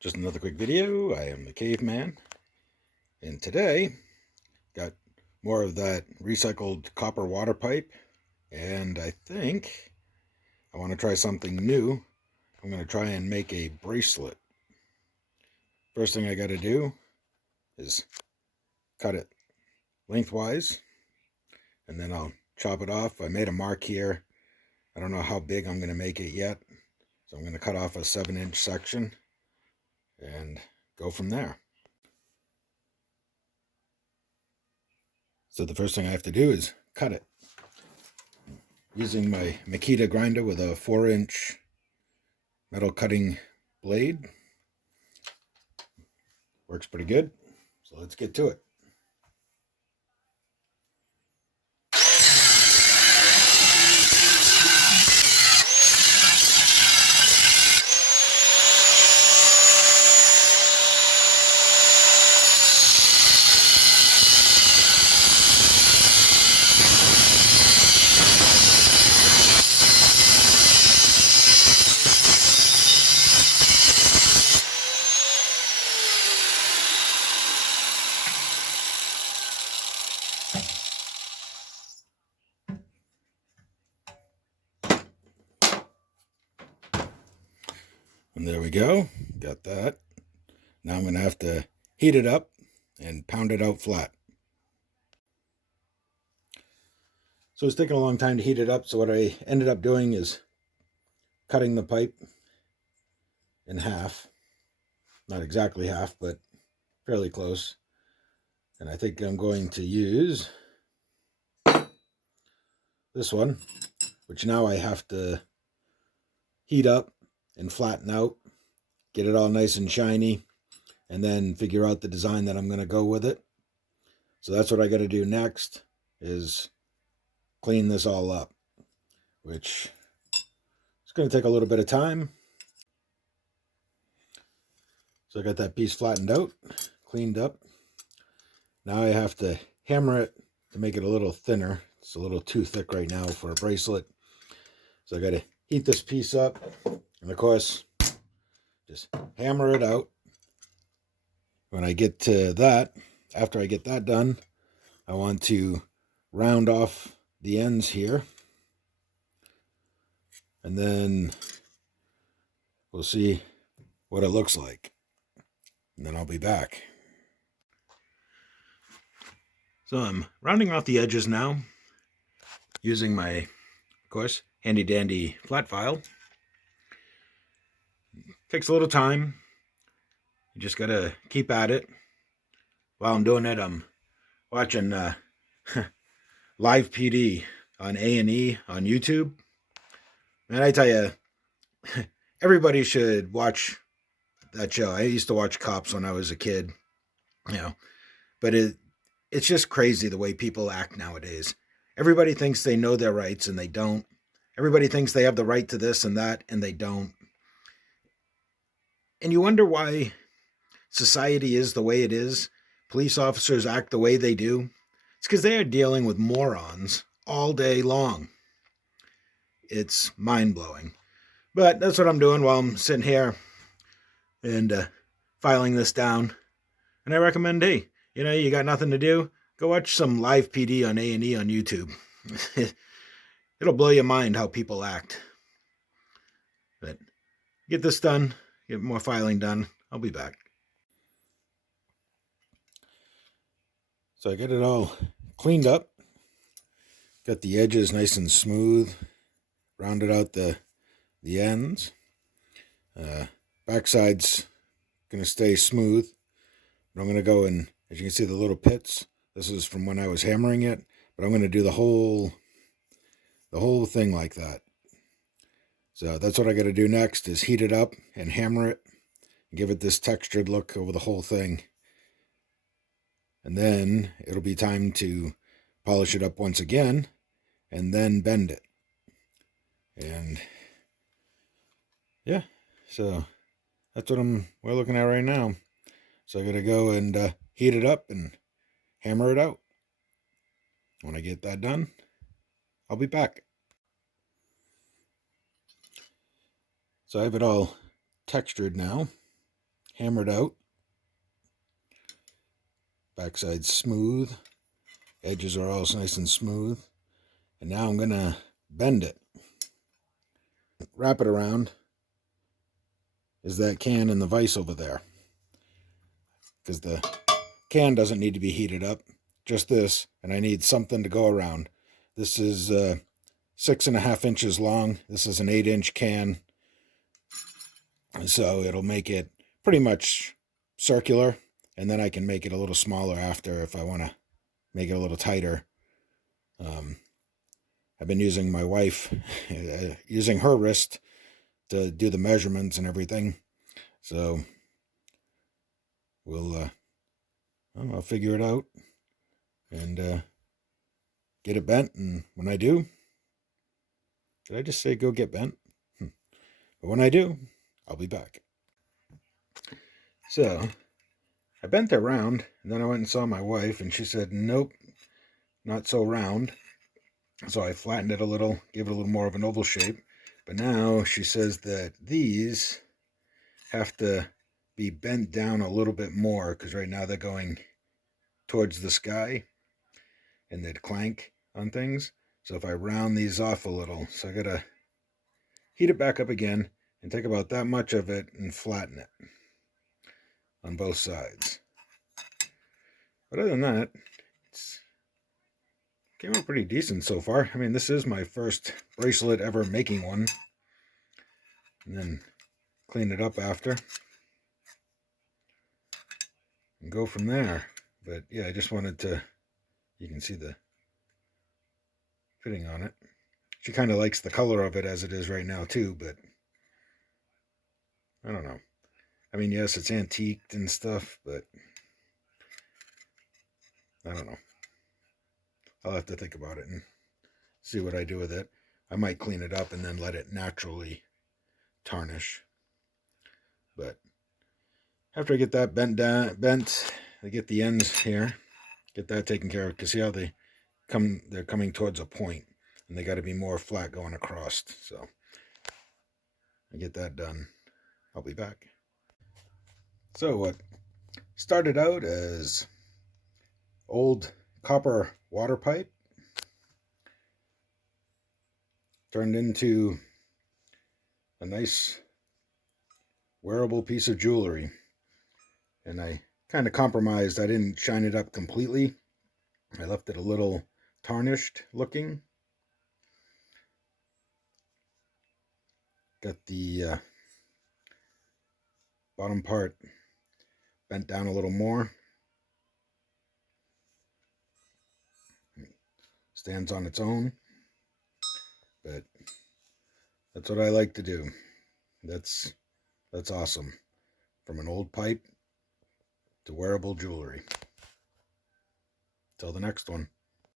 Just another quick video. I am the Caveman, and today got more of that recycled copper water pipe, and I think I want to try something new. I'm going to try and make a bracelet. First thing I got to do is cut it lengthwise, and then I'll chop it off. I made a mark here. I don't know how big I'm going to make it yet, so I'm going to cut off a 7-inch section and go from there. So the first thing I have to do is cut it. Using my Makita grinder with a 4-inch metal cutting blade. Works pretty good. So let's get to it. And there we go. Got that. Now I'm going to have to heat it up and pound it out flat. So it's taking a long time to heat it up, so what I ended up doing is cutting the pipe in half. Not exactly half, but fairly close. And I think I'm going to use this one, which now I have to heat up and flatten out, get it all nice and shiny, and then figure out the design that I'm going to go with it. So that's what I got to do next, is clean this all up, which is going to take a little bit of time. So I got that piece flattened out, cleaned up. Now I have to hammer it to make it a little thinner. It's a little too thick right now for a bracelet. So I got to heat this piece up, and of course, just hammer it out. When I get to that, after I get that done, I want to round off the ends here. And then we'll see what it looks like. And then I'll be back. So I'm rounding off the edges now, using my, of course, handy dandy flat file. Takes a little time. You just gotta keep at it. While I'm doing it, I'm watching live PD on A&E on YouTube. And I tell you, everybody should watch that show. I used to watch Cops when I was a kid, but it's just crazy the way people act nowadays. Everybody thinks they know their rights and they don't. Everybody thinks they have the right to this and that and they don't. And you wonder why society is the way it is. Police officers act the way they do. It's because they are dealing with morons all day long. It's mind-blowing. But that's what I'm doing while I'm sitting here and filing this down. And I recommend, hey, you got nothing to do? Go watch some live PD on A&E on YouTube. It'll blow your mind how people act. But get this done, get more filing done. I'll be back. So I got it all cleaned up. Got the edges nice and smooth. Rounded out the ends. Backside's going to stay smooth. But I'm going to go and, as you can see, the little pits. This is from when I was hammering it. But I'm going to do the whole thing like that. So that's what I got to do next, is heat it up and hammer it. And give it this textured look over the whole thing. And then it'll be time to polish it up once again and then bend it. And yeah, so that's what we're looking at right now. So I got to go and heat it up and hammer it out. When I get that done, I'll be back. So I have it all textured now, hammered out. Backside smooth. Edges are all nice and smooth. And now I'm going to bend it. Wrap it around is that can and the vise over there. Because the can doesn't need to be heated up. Just this. And I need something to go around. This is 6.5 inches long. This is an 8-inch can. So it'll make it pretty much circular. And then I can make it a little smaller after if I want to make it a little tighter. I've been using my wife, using her wrist to do the measurements and everything. So I'll figure it out and get it bent. And when I do, did I just say go get bent? But when I do, I'll be back. So I bent it round, and then I went and saw my wife, and she said, nope, not so round. So I flattened it a little, gave it a little more of an oval shape. But now she says that these have to be bent down a little bit more, because right now they're going towards the sky, and they'd clank on things. So if I round these off a little, so I got to heat it back up again, and take about that much of it and flatten it on both sides. But other than that, it's came out pretty decent so far. I mean, this is my first bracelet ever making one. And then clean it up after. And go from there. But yeah, I just wanted to, you can see the fitting on it. She kind of likes the color of it as it is right now too, but I don't know. I mean, yes, it's antiqued and stuff, but I don't know. I'll have to think about it and see what I do with it. I might clean it up and then let it naturally tarnish. But after I get that bent, I get the ends here, get that taken care of, because see how they're coming towards a point, and they got to be more flat going across. So I get that done. I'll be back. So what started out as old copper water pipe turned into a nice wearable piece of jewelry. And I kind of compromised. I didn't shine it up completely. I left it a little tarnished looking. Got the bottom part bent down a little more. Stands on its own. But that's what I like to do. That's awesome. From an old pipe to wearable jewelry. Till the next one.